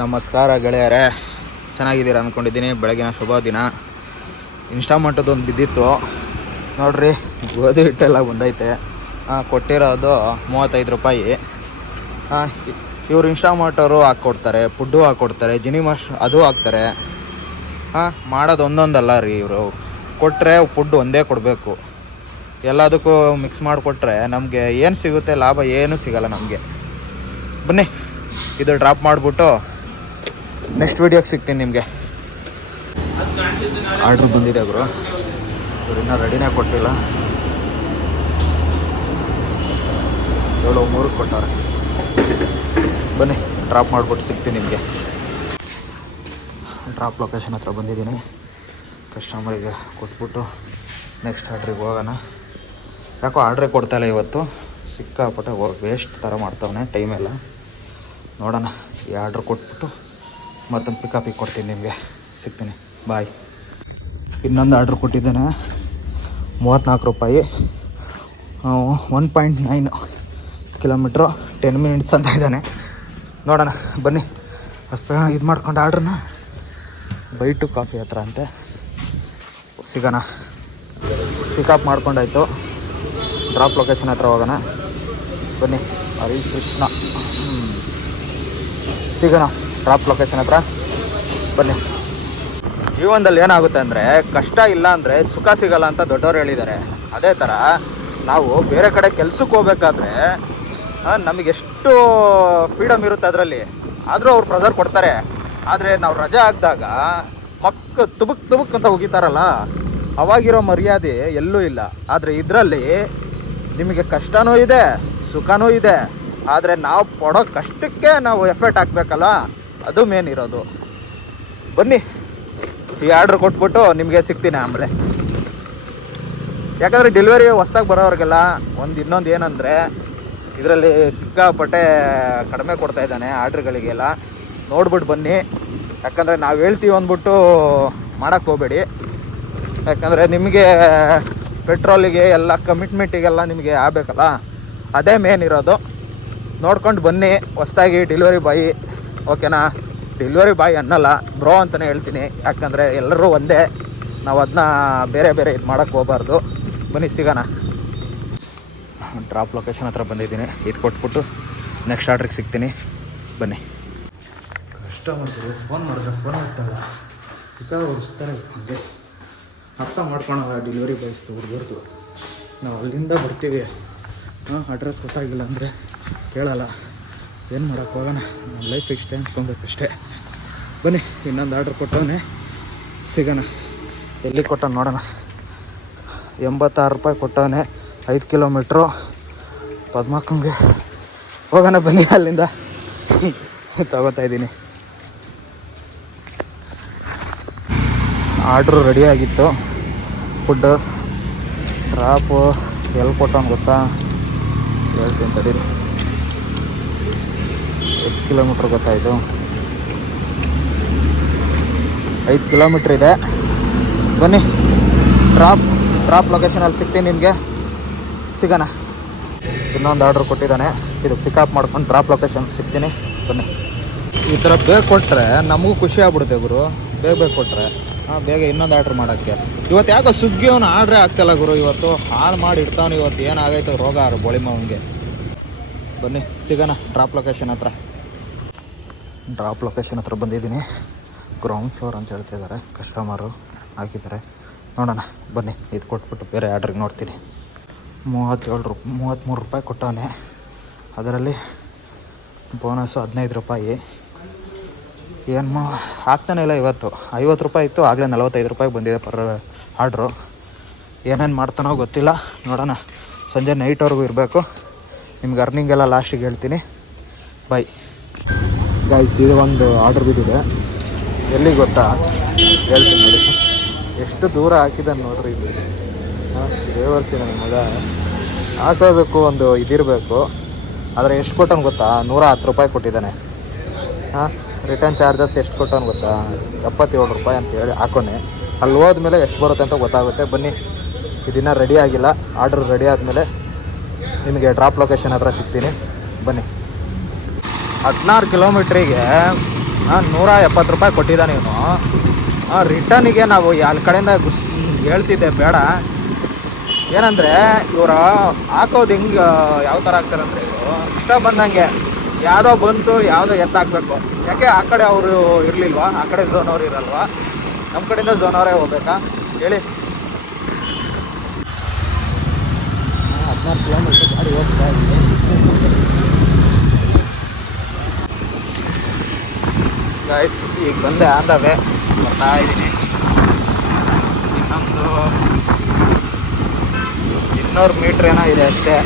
ನಮಸ್ಕಾರ ಗೆಳೆಯರೇ, ಚೆನ್ನಾಗಿದ್ದೀರಾ ಅಂದ್ಕೊಂಡಿದ್ದೀನಿ. ಬೆಳಗಿನ ಶುಭ ದಿನ. ಇನ್ಸ್ಟಾಮಾರ್ಟದೊಂದು ಬಿದ್ದಿತ್ತು ನೋಡ್ರಿ, ಗೋಧಿ ಹಿಟ್ಟೆಲ್ಲ ಬಂದೈತೆ. ಕೊಟ್ಟಿರೋದು 35 ರೂಪಾಯಿ. ಇವರು ಇನ್ಸ್ಟಾಮಾರ್ಟವರು ಹಾಕ್ಕೊಡ್ತಾರೆ, ಫುಡ್ಡು ಹಾಕ್ಕೊಡ್ತಾರೆ, ಜಿನಿಮಾಸ್ ಅದು ಹಾಕ್ತಾರೆ. ಮಾಡೋದು ಒಂದೊಂದಲ್ಲ ರೀ. ಇವರು ಕೊಟ್ಟರೆ ಫುಡ್ ಒಂದೇ ಕೊಡಬೇಕು. ಎಲ್ಲದಕ್ಕೂ ಮಿಕ್ಸ್ ಮಾಡಿಕೊಟ್ರೆ ನಮಗೆ ಏನು ಸಿಗುತ್ತೆ? ಲಾಭ ಏನೂ ಸಿಗಲ್ಲ ನಮಗೆ. ಬನ್ನಿ, ಇದು ಡ್ರಾಪ್ ಮಾಡಿಬಿಟ್ಟು ನೆಕ್ಸ್ಟ್ ವೀಡಿಯೋಗೆ ಸಿಗ್ತೀನಿ ನಿಮಗೆ. ಆರ್ಡ್ರ್ ಬಂದಿದೆ ಗುರು, ಇವ್ರು ಇನ್ನೂ ರೆಡಿನೇ ಕೊಟ್ಟಿಲ್ಲ. 7:03 ಕೊಟ್ಟವ್ರೆ. ಬನ್ನಿ, ಡ್ರಾಪ್ ಮಾಡಿಬಿಟ್ಟು ಸಿಗ್ತೀನಿ ನಿಮಗೆ. ಡ್ರಾಪ್ ಲೊಕೇಶನ್ ಹತ್ರ ಬಂದಿದ್ದೀನಿ. ಕಸ್ಟಮರಿಗೆ ಕೊಟ್ಬಿಟ್ಟು ನೆಕ್ಸ್ಟ್ ಆರ್ಡ್ರಿಗೆ ಹೋಗೋಣ. ಯಾಕೋ ಆರ್ಡ್ರೇ ಕೊಡ್ತಾಯಿಲ್ಲ ಇವತ್ತು. ಸಿಕ್ಕಾಪಟ್ಟೆ ವೇಸ್ಟ್ ಥರ ಮಾಡ್ತಾವನೆ ಟೈಮೆಲ್ಲ. ನೋಡೋಣ, ಈ ಆರ್ಡ್ರ್ ಕೊಟ್ಬಿಟ್ಟು ಮತ್ತೊಂದು ಪಿಕಪಿಗೆ ಕೊಡ್ತೀನಿ ನಿಮಗೆ. ಸಿಗ್ತೀನಿ, ಬಾಯ್. ಇನ್ನೊಂದು ಆರ್ಡ್ರ್ ಕೊಟ್ಟಿದ್ದೇನೆ, 34 ರೂಪಾಯಿ, 1.9 ಕಿಲೋಮೀಟ್ರು, 10 ಮಿನಿಟ್ಸ್ ಅಂತ ಇದ್ದಾನೆ. ನೋಡೋಣ ಬನ್ನಿ. ಇದು ಮಾಡ್ಕೊಂಡು ಆರ್ಡ್ರನ್ನ ಬೈಟು ಕಾಫಿ ಹತ್ರ ಅಂತೆ ಸಿಗೋಣ. ಪಿಕಪ್ ಮಾಡ್ಕೊಂಡಾಯ್ತು, ಡ್ರಾಪ್ ಲೊಕೇಶನ್ ಹತ್ರ ಹೋಗೋಣ. ಬನ್ನಿ, ಹರಿ ಕೃಷ್ಣ. ಸಿಗೋಣ ಡ್ರಾಪ್ ಲೊಕೇಶನ್ ಹತ್ರ. ಬನ್ನಿ. ಜೀವನದಲ್ಲಿ ಏನಾಗುತ್ತೆ ಅಂದರೆ, ಕಷ್ಟ ಇಲ್ಲ ಅಂದರೆ ಸುಖ ಸಿಗಲ್ಲ ಅಂತ ದೊಡ್ಡವರು ಹೇಳಿದ್ದಾರೆ. ಅದೇ ಥರ ನಾವು ಬೇರೆ ಕಡೆ ಕೆಲ್ಸಕ್ಕೆ ಹೋಗ್ಬೇಕಾದ್ರೆ ನಮಗೆಷ್ಟು ಫ್ರೀಡಮ್ ಇರುತ್ತೆ ಅದರಲ್ಲಿ, ಆದರೂ ಅವ್ರು ಪ್ರೆಸರ್ ಕೊಡ್ತಾರೆ. ಆದರೆ ನಾವು ರಜೆ ಹಾಕಿದಾಗ ತುಬುಕ್ ಅಂತ ಹೋಗಿತಾರಲ್ಲ, ಅವಾಗಿರೋ ಮರ್ಯಾದೆ ಎಲ್ಲೂ ಇಲ್ಲ. ಆದರೆ ಇದರಲ್ಲಿ ನಿಮಗೆ ಕಷ್ಟನೂ ಇದೆ, ಸುಖನೂ ಇದೆ. ಆದರೆ ನಾವು ಪಡೋ ಕಷ್ಟಕ್ಕೆ ನಾವು ಎಫರ್ಟ್ ಹಾಕಬೇಕಲ್ಲ, ಅದು ಮೇನ್ ಇರೋದು. ಬನ್ನಿ, ಈ ಆರ್ಡ್ರ್ ಕೊಟ್ಬಿಟ್ಟು ನಿಮಗೆ ಸಿಗ್ತೀನಿ ಆಮೇಲೆ. ಯಾಕಂದರೆ ಡೆಲಿವರಿ ಹೊಸ್ದಾಗಿ ಬರೋರಿಗೆಲ್ಲ ಇನ್ನೊಂದು ಏನಂದರೆ, ಇದರಲ್ಲಿ ಸಿಕ್ಕಾಪಟ್ಟೆ ಕಡಿಮೆ ಕೊಡ್ತಾಯಿದ್ದಾನೆ ಆರ್ಡ್ರ್ಗಳಿಗೆಲ್ಲ. ನೋಡ್ಬಿಟ್ಟು ಬನ್ನಿ. ಯಾಕಂದರೆ ನಾವು ಹೇಳ್ತೀವಿ ಅಂದ್ಬಿಟ್ಟು ಮಾಡೋಕ್ಕೆ ಹೋಗಬೇಡಿ. ಯಾಕಂದರೆ ನಿಮಗೆ ಪೆಟ್ರೋಲಿಗೆ ಎಲ್ಲ ಕಮಿಟ್ಮೆಂಟಿಗೆಲ್ಲ ನಿಮಗೆ ಆಗಬೇಕಲ್ಲ, ಅದೇ ಮೇನ್ ಇರೋದು. ನೋಡ್ಕೊಂಡು ಬನ್ನಿ. ಹೊಸ್ದಾಗಿ ಡೆಲಿವರಿ ಬಾಯಿ, ಓಕೆನಾ? ಡೆಲಿವರಿ ಬಾಯ್ ಅನ್ನಲ್ಲ, ಬ್ರೋ ಅಂತಲೇ ಹೇಳ್ತೀನಿ. ಯಾಕಂದರೆ ಎಲ್ಲರೂ ಒಂದೇ, ನಾವು ಅದನ್ನ ಬೇರೆ ಬೇರೆ ಇದು ಮಾಡೋಕ್ಕೆ ಹೋಗಬಾರ್ದು. ಬನ್ನಿ, ಸಿಗೋಣ. ಡ್ರಾಪ್ ಲೊಕೇಶನ್ ಹತ್ರ ಬಂದಿದ್ದೀನಿ. ಇದು ಕೊಟ್ಬಿಟ್ಟು ನೆಕ್ಸ್ಟ್ ಆರ್ಡ್ರಿಗೆ ಸಿಗ್ತೀನಿ. ಬನ್ನಿ. ಕಸ್ಟಮರ್ಸರು ಫೋನ್ ಮಾಡಿದ್ರೆ ಫೋನ್ ಆಗ್ತಾಯಿಲ್ಲ, ಸಿಕ್ಕಾಗ್ತಾರೆ. ಇದೆ ಅರ್ಥ ಮಾಡ್ಕೊಳಲ್ಲ ಡೆಲಿವರಿ ಬಾಯ್ಸ್ದು ಹುಡುಗರ್ದು. ನಾವು ಅಲ್ಲಿಂದ ಬರ್ತೀವಿ, ಅಡ್ರೆಸ್ ಗೊತ್ತಾಗಿಲ್ಲ ಅಂದರೆ ಕೇಳಲ್ಲ. ಏನು ಮಾಡೋಕ್ಕೆ ಹೋಗೋಣ, ನಮ್ಮ ಲೈಫ್ ಇಷ್ಟೇ ಅನ್ಕೊಬೇಕಷ್ಟೇ. ಬನ್ನಿ, ಇನ್ನೊಂದು ಆರ್ಡ್ರ್ ಕೊಟ್ಟವನೇ, ಸಿಗೋಣ. ಎಲ್ಲಿ ಕೊಟ್ಟ ನೋಡೋಣ. 86 ರೂಪಾಯಿ ಕೊಟ್ಟವನೇ, 5 ಕಿಲೋಮೀಟ್ರು. ಪದ್ಮಕ್ಕಂಗೆ ಹೋಗೋಣ ಬನ್ನಿ. ಅಲ್ಲಿಂದ ತಗೋತಾ ಇದ್ದೀನಿ. ಆರ್ಡ್ರು ರೆಡಿಯಾಗಿತ್ತು. ಫುಡ್ಡು ಡ್ರಾಪು ಎಲ್ಲಿ ಕೊಟ್ಟವನು ಗೊತ್ತಾ? ಹೇಳ್ತೀನಿ ತಡೀರಿ. ಎಷ್ಟು ಕಿಲೋಮೀಟ್ರ್ ಗೊತ್ತಾಯಿತು? 5 ಕಿಲೋಮೀಟ್ರ್ ಇದೆ. ಬನ್ನಿ, ಡ್ರಾಪ್ ಲೊಕೇಶನಲ್ಲಿ ಸಿಗ್ತೀನಿ ನಿಮಗೆ. ಸಿಗೋಣ. ಇನ್ನೊಂದು ಆರ್ಡ್ರ್ ಕೊಟ್ಟಿದ್ದಾನೆ, ಇದು ಪಿಕಪ್ ಮಾಡ್ಕೊಂಡು ಡ್ರಾಪ್ ಲೊಕೇಶನ್ ಸಿಗ್ತೀನಿ. ಬನ್ನಿ. ಈ ಥರ ಬೇಗ ಕೊಟ್ಟರೆ ನಮಗೂ ಖುಷಿ ಆಗ್ಬಿಡುತ್ತೆ ಗುರು. ಬೇಗ ಕೊಟ್ಟರೆ ಬೇಗ ಇನ್ನೊಂದು ಆರ್ಡ್ರ್ ಮಾಡೋಕ್ಕೆ. ಇವತ್ತು ಯಾಕೋ ಸ್ವಿಗ್ಗಿ ಅವನು ಆರ್ಡ್ರೇ ಆಗ್ತಾಯಿಲ್ಲ ಗುರು. ಇವತ್ತು ಹಾಳು ಮಾಡಿ ಇಡ್ತಾವನು. ಇವತ್ತು ಏನಾಗೈತೆ ರೋಗ ಬೋಳಿಮವನಿಗೆ. ಬನ್ನಿ, ಸಿಗೋಣ ಡ್ರಾಪ್ ಲೊಕೇಶನ್ ಹತ್ರ. ಡ್ರಾಪ್ ಲೊಕೇಶನ್ ಹತ್ರ ಬಂದಿದ್ದೀನಿ. ಗ್ರೌಂಡ್ ಫ್ಲೋರ್ ಅಂತ ಹೇಳ್ತಿದ್ದಾರೆ, ಕಸ್ಟಮರು ಹಾಕಿದ್ದಾರೆ. ನೋಡೋಣ ಬನ್ನಿ. ಇದು ಕೊಟ್ಬಿಟ್ಟು ಬೇರೆ ಆರ್ಡ್ರಿಗೆ ನೋಡ್ತೀನಿ. 33 ರೂಪಾಯಿ ಕೊಟ್ಟವನೇ. ಅದರಲ್ಲಿ ಬೋನಸ್ಸು 15 ರೂಪಾಯಿ. ಏನು ಆಗ್ತಾನೆ ಇಲ್ಲ. ಇವತ್ತು 50 ರೂಪಾಯಿ ಇತ್ತು, ಆಗಲೇ 45 ರೂಪಾಯಿ ಬಂದಿದೆ ಪರ್ ಆರ್ಡ್ರು. ಏನೇನು ಮಾಡ್ತಾನೋ ಗೊತ್ತಿಲ್ಲ, ನೋಡೋಣ. ಸಂಜೆ ನೈಟ್ವರೆಗೂ ಇರಬೇಕು. ನಿಮ್ಗೆ ಅರ್ನಿಂಗ್ ಎಲ್ಲ ಲಾಸ್ಟಿಗೆ ಹೇಳ್ತೀನಿ. Bye guys. ಇದು ಒಂದು ಆರ್ಡ್ರ್ ಬಿದ್ದಿದೆ. ಎಲ್ಲಿ ಗೊತ್ತಾ? ಹೇಳ್ತೀನಿ ನೋಡಿ. ಎಷ್ಟು ದೂರ ಹಾಕಿದ್ದಾನೆ ನೋಡ್ರಿ. ಇದು ದೇವರ್ಸಿ ನನ್ನ ಮಗ. ಹಾಕೋದಕ್ಕೂ ಒಂದು ಇದಿರಬೇಕು. ಆದರೆ ಎಷ್ಟು ಕೊಟ್ಟನು ಗೊತ್ತಾ? 110 ರೂಪಾಯಿ ಕೊಟ್ಟಿದ್ದಾನೆ. ರಿಟರ್ನ್ ಚಾರ್ಜಸ್ ಎಷ್ಟು ಕೊಟ್ಟವನು ಗೊತ್ತಾ? 77 ರೂಪಾಯಿ ಅಂತ ಹೇಳಿ ಹಾಕೋನೆ. ಅಲ್ಲಿ ಹೋದ್ಮೇಲೆ ಎಷ್ಟು ಬರುತ್ತೆ ಅಂತ ಗೊತ್ತಾಗುತ್ತೆ. ಬನ್ನಿ, ಇದನ್ನು ರೆಡಿ ಆಗಿಲ್ಲ. ಆರ್ಡ್ರ್ ರೆಡಿ ಆದಮೇಲೆ ನಿಮಗೆ ಡ್ರಾಪ್ ಲೊಕೇಶನ್ ಹತ್ರ ಸಿಗ್ತೀನಿ. ಬನ್ನಿ. 16 ಕಿಲೋಮೀಟ್ರಿಗೆ ₹170 ಕೊಟ್ಟಿದ್ದಾನೆ ಇವನು. ರಿಟರ್ನಿಗೆ ನಾವು ಅಲ್ಲಿ ಕಡೆಯಿಂದ ಹೇಳ್ತಿದ್ದೆ ಬೇಡ, ಏನಂದರೆ ಇವರು ಹಾಕೋದು ಹೆಂಗೆ ಯಾವ ಥರ ಹಾಕ್ತಾರಂದರೆ ಇವರು ಇಷ್ಟ ಬಂದಂಗೆ ಯಾವುದೋ ಬಂತು ಯಾವುದೋ ಎತ್ತಾಕಬೇಕು. ಯಾಕೆ ಆ ಕಡೆ ಅವರು ಇರಲಿಲ್ವಾ, ಆ ಕಡೆ ಝೋನ್ ಅವ್ರು ಇರಲ್ವಾ, ನಮ್ಮ ಕಡೆಯಿಂದ ಝೋನ್ ಅವರೇ ಹೋಗ್ಬೇಕಾ ಹೇಳಿ. 14 ಕಿಲೋಮೀಟ್ರ್ ಗಾಡಿ ಓಡಿಸ್ತಾ ಇದ್ದೀನಿ. ಗಾಯ್ಸ್ ಈಗ ಬಂದೆ ಆಂದವೇ ಬರ್ತಾ ಇದ್ದೀನಿ. ಇನ್ನೊಂದು 200 ಮೀಟ್ರ್ ಏನೋ ಇದೆ ಅಷ್ಟೇ.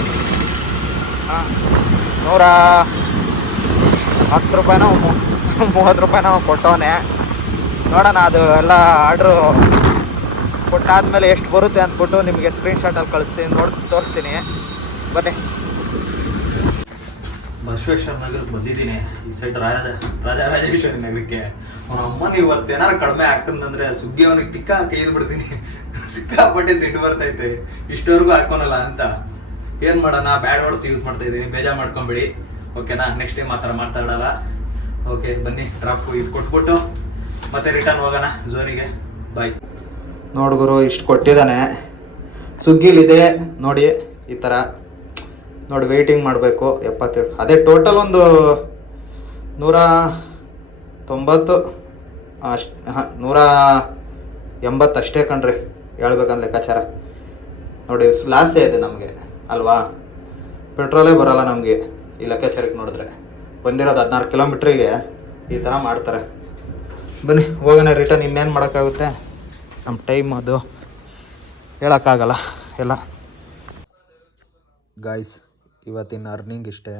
₹110 ₹30 ಕೊಟ್ಟವನೆ. ನೋಡೋಣ ಅದು ಎಲ್ಲ ಆರ್ಡ್ರು ಕೊಟ್ಟಾದ್ಮೇಲೆ ಎಷ್ಟು ಬರುತ್ತೆ ಅಂದ್ಬಿಟ್ಟು ನಿಮಗೆ ಸ್ಕ್ರೀನ್ಶಾಟಲ್ಲಿ ಕಳಿಸ್ತೀನಿ, ತೋರಿಸ್ತೀನಿ ಬನ್ನಿ. ಬಸವೇಶ್ವರ ನಗರಕ್ಕೆ ಬಂದಿದ್ದೀನಿ. ಈ ಸೈಡ್ ರಾಜರಾಜೇಶ್ವರಿ ನಗರಕ್ಕೆ. ಅವನ ಅಮ್ಮನ ಇವತ್ತೇನಾರು ಕಡಿಮೆ ಆಗ್ತಂದ್ರೆ ಸುಗ್ಗಿ ಅವನಿಗೆ ತಿಕ್ಕ ಕೈದು ಬಿಡ್ತೀನಿ. ಸಿಕ್ಕಾಪಟ್ಟೆ ಸಿಟ್ಟು ಬರ್ತೈತೆ, ಇಷ್ಟವರೆಗೂ ಹಾಕೋನಲ್ಲ ಅಂತ. ಏನು ಮಾಡೋಣ, ಬ್ಯಾಡ್ ವರ್ಡ್ಸ್ ಯೂಸ್ ಮಾಡ್ತಾ ಇದ್ದೀನಿ, ಬೇಜಾರು ಮಾಡ್ಕೊಂಬಿಡಿ ಓಕೆನಾ. ನೆಕ್ಸ್ಟ್ ಟೈಮ್ ಆ ಥರ ಮಾತಾಡಲ್ಲ. ಓಕೆ ಬನ್ನಿ, ಡ್ರಾಪ್ ಇದು ಕೊಟ್ಬಿಟ್ಟು ಮತ್ತೆ ರಿಟರ್ನ್ ಹೋಗೋಣ ಝೋನಿಗೆ. ಬಾಯ್. ನೋಡ್ಗುರು ಇಷ್ಟು ಕೊಟ್ಟಿದ್ದಾನೆ, ಸುಗ್ಗಿಲಿದೆ ನೋಡಿ ಈ ಥರ ನೋಡಿ. ವೆಯ್ಟಿಂಗ್ ಮಾಡಬೇಕು 70. ಅದೇ ಟೋಟಲ್ ಒಂದು 190 ಅಷ್ಟು, 180 ಅಷ್ಟೇ ಕಣ್ರಿ ಹೇಳ್ಬೇಕಂದ್ರೆ ಲೆಕ್ಕಾಚಾರ. ನೋಡಿ ಲಾಸೇ ಇದೆ ನಮಗೆ ಅಲ್ವಾ, ಪೆಟ್ರೋಲೇ ಬರೋಲ್ಲ ನಮಗೆ ಈ ಲೆಕ್ಕಾಚಾರಕ್ಕೆ ನೋಡಿದ್ರೆ. ಬಂದಿರೋದು 14 ಕಿಲೋಮೀಟ್ರಿಗೆ ಈ ಥರ ಮಾಡ್ತಾರೆ. ಬನ್ನಿ ಹೋಗೋಣ ರಿಟರ್ನ್. ಇನ್ನೇನು ಮಾಡೋಕ್ಕಾಗುತ್ತೆ, ನಮ್ಮ ಟೈಮ್ ಅದು ಹೇಳೋಕ್ಕಾಗಲ್ಲ ಎಲ್ಲ. ಗಾಯ್ಸ್ ಇವತ್ತಿನ ಅರ್ನಿಂಗ್ ಇಷ್ಟೇ.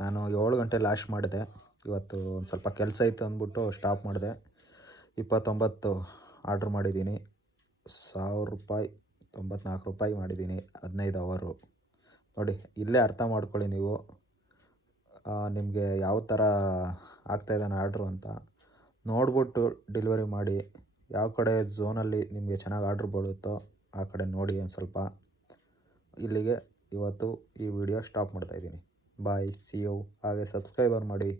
ನಾನು 7 ಗಂಟೆ ಲಾಸ್ಟ್ ಮಾಡಿದೆ. ಇವತ್ತು ಒಂದು ಸ್ವಲ್ಪ ಕೆಲಸ ಇತ್ತು ಅಂದ್ಬಿಟ್ಟು ಸ್ಟಾಪ್ ಮಾಡಿದೆ. 29 ಆರ್ಡ್ರ್ ಮಾಡಿದ್ದೀನಿ, ₹1000 ₹94 ಮಾಡಿದ್ದೀನಿ, 15 ಅವರು. ನೋಡಿ ಇಲ್ಲೇ ಅರ್ಥ ಮಾಡ್ಕೊಳ್ಳಿ ನೀವು, ನಿಮಗೆ ಯಾವ ಥರ ಆಗ್ತಾಯಿದ್ದಾನೆ ಆರ್ಡ್ರು ಅಂತ ನೋಡ್ಬಿಟ್ಟು ಡೆಲಿವರಿ ಮಾಡಿ. ಯಾವ ಕಡೆ ಝೋನಲ್ಲಿ ನಿಮಗೆ ಚೆನ್ನಾಗಿ ಆರ್ಡ್ರ್ ಬೀಳುತ್ತೋ ಆ ಕಡೆ ನೋಡಿ ಒಂದು ಸ್ವಲ್ಪ. ಇಲ್ಲಿಗೆ ಇವತ್ತು ಈ ವಿಡಿಯೋ ಸ್ಟಾಪ್ ಮಾಡ್ತಾಯಿದ್ದೀನಿ. ಬಾಯ್, ಸಿ ಯು. ಹಾಗೆ ಸಬ್ಸ್ಕ್ರೈಬರ್ ಮಾಡಿ.